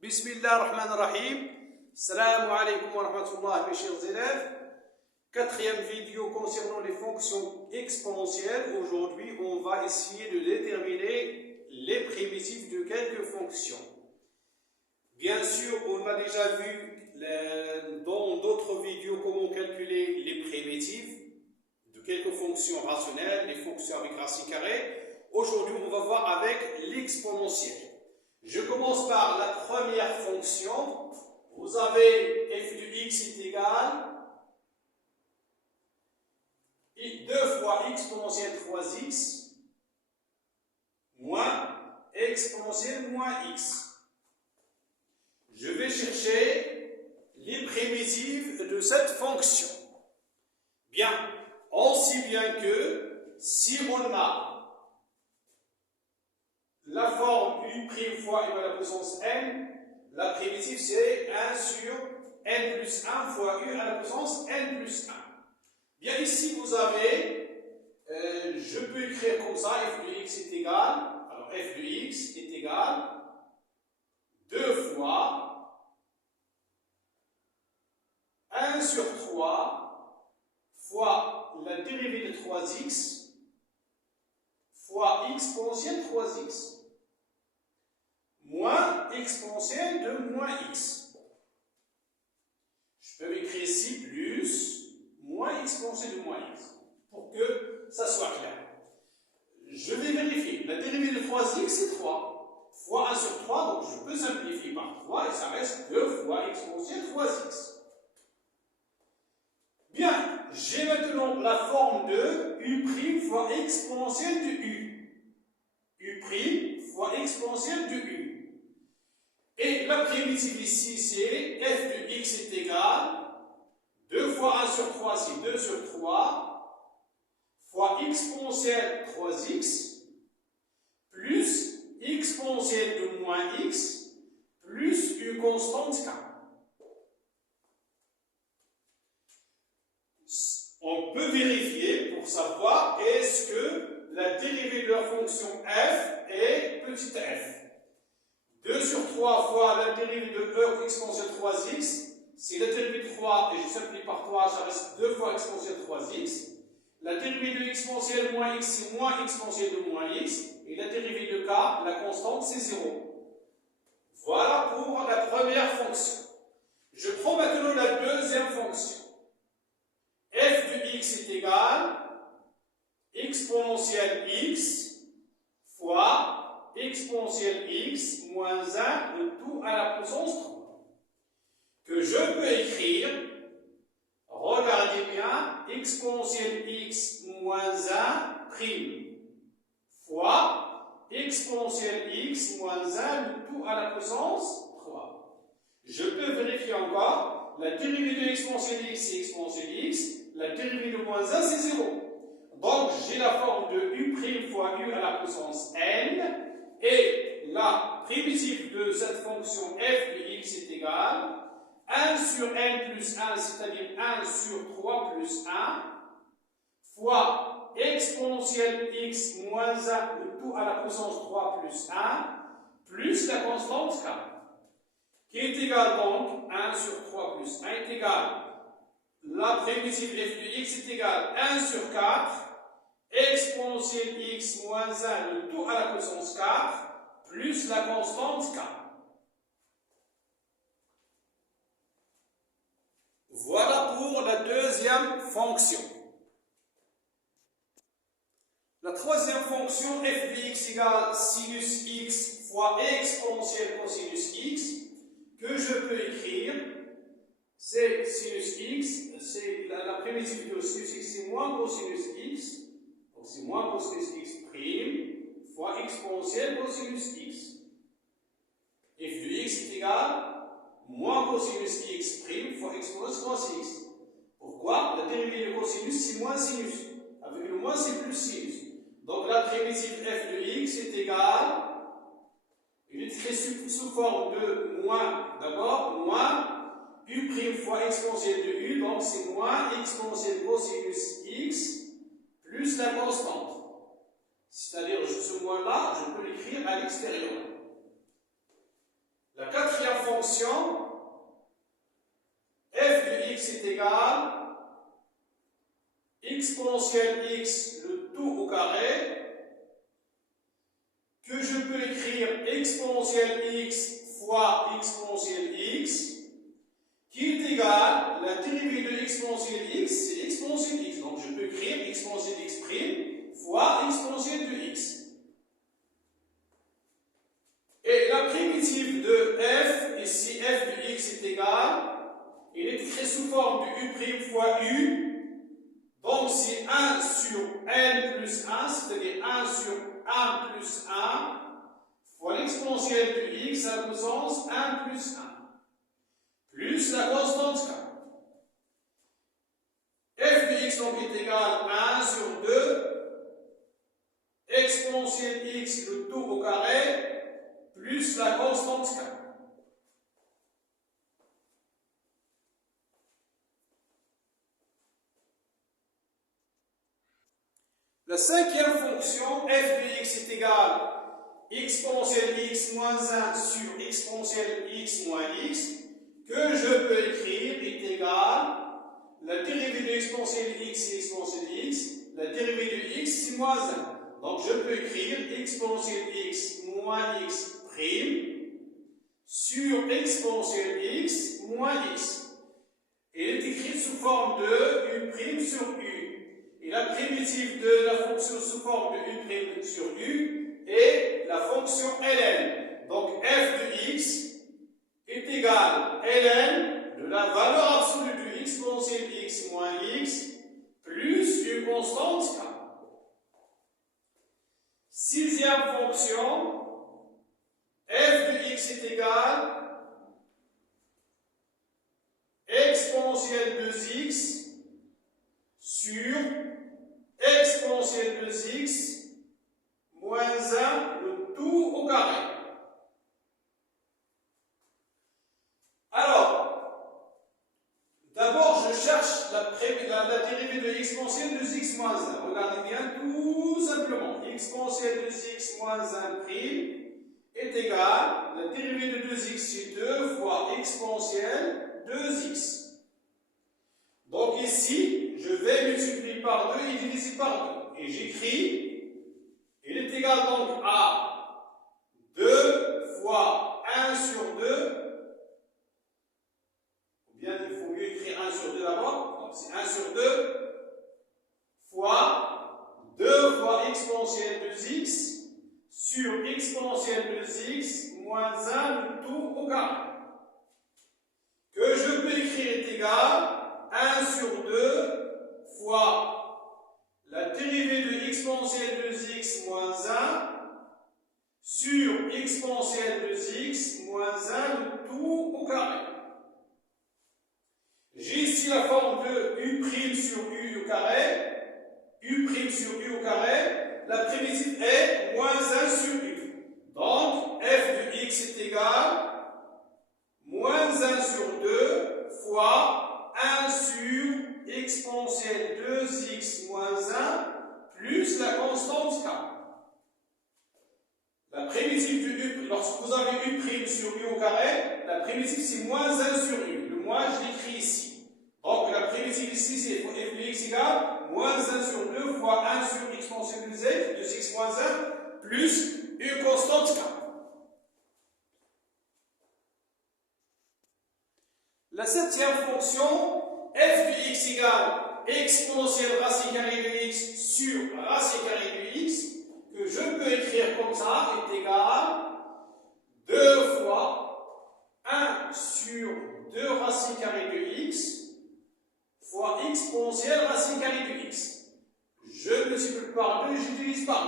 Bismillah ar-Rahman ar-Rahim. Salam alaikum wa rahmatullah, mes chers élèves. Quatrième vidéo concernant les fonctions exponentielles. Aujourd'hui, on va essayer de déterminer les primitives de quelques fonctions. Bien sûr, on a déjà vu dans d'autres vidéos comment calculer les primitives de quelques fonctions rationnelles, les fonctions avec racine carrée. Aujourd'hui, on va voir avec l'exponentielle. Je commence par la première fonction. Vous avez f de x est égal 2 fois exponentielle 3x moins exponentielle moins x. Je vais chercher les primitives de cette fonction. Bien, aussi bien que si on a la forme u' fois u à la puissance n, la primitive c'est 1 sur n plus 1 fois u à la puissance n plus 1. Bien ici vous avez, je peux écrire comme ça, f de x est égal, alors f de x est égal 2 fois 1 sur 3 fois la dérivée de 3x fois exponentielle 3x moins exponentielle de moins x. Je peux écrire ici plus moins exponentielle de moins x pour que ça soit clair. Je vais vérifier. La dérivée de 3x c'est 3 fois 1 sur 3, donc je peux simplifier par 3 et ça reste 2 fois exponentielle 3x. Bien, j'ai maintenant la forme de u' fois exponentielle de u. U' fois exponentielle de u. Et la primitive ici, c'est f de x est égal 2 fois 1 sur 3, c'est 2 sur 3, fois exponentielle 3x, plus exponentielle de moins x, plus une constante k. On peut vérifier pour savoir est-ce que la dérivée de la fonction f est petite f. 2 sur 3 fois la dérivée de e exponentielle 3x, c'est la dérivée de 3 et je simplifie par 3, ça reste 2 fois exponentielle 3x. La dérivée de exponentielle moins x, c'est moins exponentielle de moins x. Et la dérivée de k, la constante, c'est 0. Voilà pour la première fonction. Je prends maintenant la deuxième fonction. F de x est égal exponentielle x fois exponentielle x moins 1 de tout à la puissance 3. Que je peux écrire, regardez bien, exponentielle x moins 1 prime fois exponentielle x moins 1 de tout à la puissance 3. Je peux vérifier encore, la dérivée de exponentielle x c'est exponentielle x, la dérivée de moins 1 c'est 0. Donc j'ai la forme de u' fois u à la puissance n, et la primitive de cette fonction f de x est égale 1 sur n plus 1, c'est-à-dire 1 sur 3 plus 1, fois exponentielle x moins 1 de tout à la puissance 3 plus 1, plus la constante k, qui est égale donc 1 sur 3 plus 1 est égal, la primitive f de x est égale 1 sur 4, exponentielle x moins 1 de tout à la puissance 4, plus la constante k. Voilà pour la deuxième fonction. La troisième fonction, f de x égale sinus x fois exponentielle cosinus x, que je peux écrire, c'est sinus x, c'est la primitive de sinus x, c'est moins cosinus x, donc c'est moins cosinus x prime, fois exponentielle cosinus x. F de x est égal moins cosinus x prime fois exponentielle cos x. Pourquoi? La dérivée de cosinus c'est moins sinus. Avec le moins c'est plus sinus. Donc la primitive f de x est égale, il est écrit sous forme de moins, d'abord, moins u' fois exponentielle de u, donc c'est moins exponentielle cosinus x plus la constante. C'est-à-dire ce moins là, je peux l'écrire à l'extérieur. La quatrième fonction f de x est égal exponentielle x le tout au carré, que je peux écrire exponentielle x fois exponentielle x, qui est égal, la dérivée de exponentielle x, c'est exponentielle x. Donc je peux écrire exponentielle x' fois exponentielle de x. Et la primitive de f, ici f de x est égal, il est écrit sous forme de u' fois u. Donc c'est 1 sur n plus 1, c'est-à-dire 1 sur 1 plus 1, fois l'exponentielle de x à la puissance 1 plus 1, plus la constante k. F de x donc est égal à 1 sur 2, exponentielle x le tout au carré, plus la constante k. La cinquième fonction, f de x est égal exponentielle x moins 1 sur exponentielle x moins x, que je peux écrire est égal la dérivée de exponentielle x c'est exponentielle x, la dérivée de x c'est moins 1. Donc je peux écrire exponentielle x moins x prime sur exponentielle x moins x. Et elle est écrite sous forme de u prime sur u. Et la primitive de la fonction sous forme de u' sur u est la fonction ln. Donc f de x est égal ln de la valeur absolue de exponentielle x moins x plus une constante k. Sixième fonction, f de x est égal exponentielle 2x sur exponentielle 2x moins 1 le tout au carré. Alors, d'abord je cherche la dérivée de exponentielle 2x moins 1. Regardez bien tout simplement. Exponentielle 2x moins 1 prime est égal, la dérivée de 2x c'est 2 fois exponentielle 2x. Donc ici, je vais multiplier par 2 et diviser par 2. Et j'écris, il est égal donc à 2 fois 1 sur 2, ou bien il faut mieux écrire 1 sur 2 d'abord, donc c'est 1 sur 2, fois 2 fois exponentielle 2x sur exponentielle 2x moins 1 le tout au carré. Que je peux écrire est égal 1 sur 2 fois la dérivée de exponentielle 2x moins 1 sur exponentielle 2x moins 1 le tout au carré. J'ai ici la forme de u' sur u au carré, u' sur u au carré, la primitive est moins 1 sur u. Donc f de x est égal moins 1 sur 2 fois 1 sur exponentielle 2x moins 1 plus la constante k. La primitive de u, lorsque vous avez u' sur u au carré, la primitive c'est moins 1 sur u. Le moins je l'écris ici. Donc la primitive ici c'est f de x égale moins 1 sur 2 fois 1 sur exponentielle 2x moins 1 plus une constante k. La septième fonction, f de x égale exponentielle racine carrée de x sur racine carrée de x, que je peux écrire comme ça, est égal 2 fois 1 sur 2 racine carrée de x fois exponentielle racine carrée de x. Je multiplie par 2 et je divise par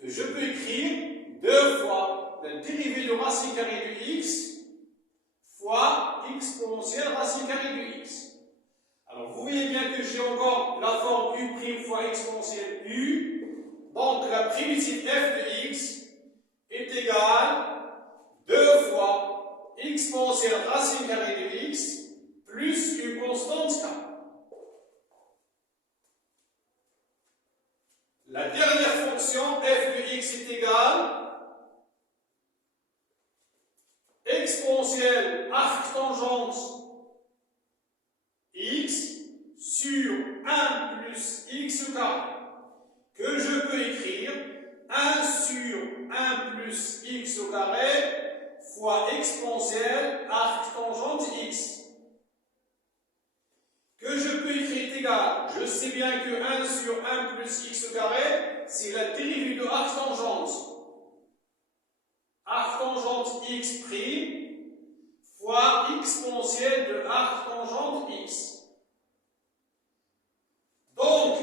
2. Que je peux écrire 2 fois la dérivée de racine carrée de x fois exponentielle racine carrée de x. Alors vous voyez bien que j'ai encore la forme u' fois exponentielle u. Donc la primitive f de x est égale 2 fois exponentielle racine carrée de x plus une constante k. La dernière fonction f de x est égale exponentielle exponentielle arc tangente x sur 1 plus x au carré, que je peux écrire 1 sur 1 plus x au carré fois exponentielle arc tangente x. Que je peux écrire égal, je sais bien que 1 sur 1 plus x au carré, c'est la dérivée de arc tangente. Arc tangente x' fois exponentielle de arc tangente x. Donc,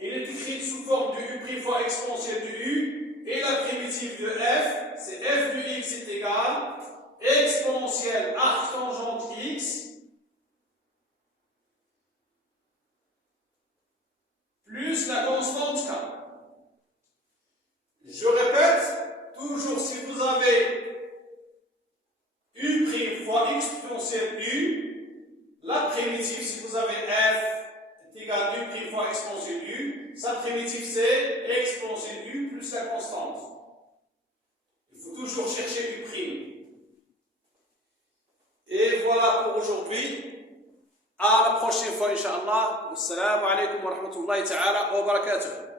il est écrit sous forme de u' fois exponentielle de u, et la primitive de f, c'est f de x est égal exponentielle arc tangente x plus la constante k. Je répète, toujours si vous avez u' fois exponentielle u, la primitive, si vous avez f est égal u' fois exponentielle u, sa primitive c'est exponentielle u plus la constante. Il faut toujours chercher u'. Et voilà pour aujourd'hui. À la prochaine fois, Inch'Allah. Assalamu alaikum wa rahmatullahi ta'ala wa barakatuh.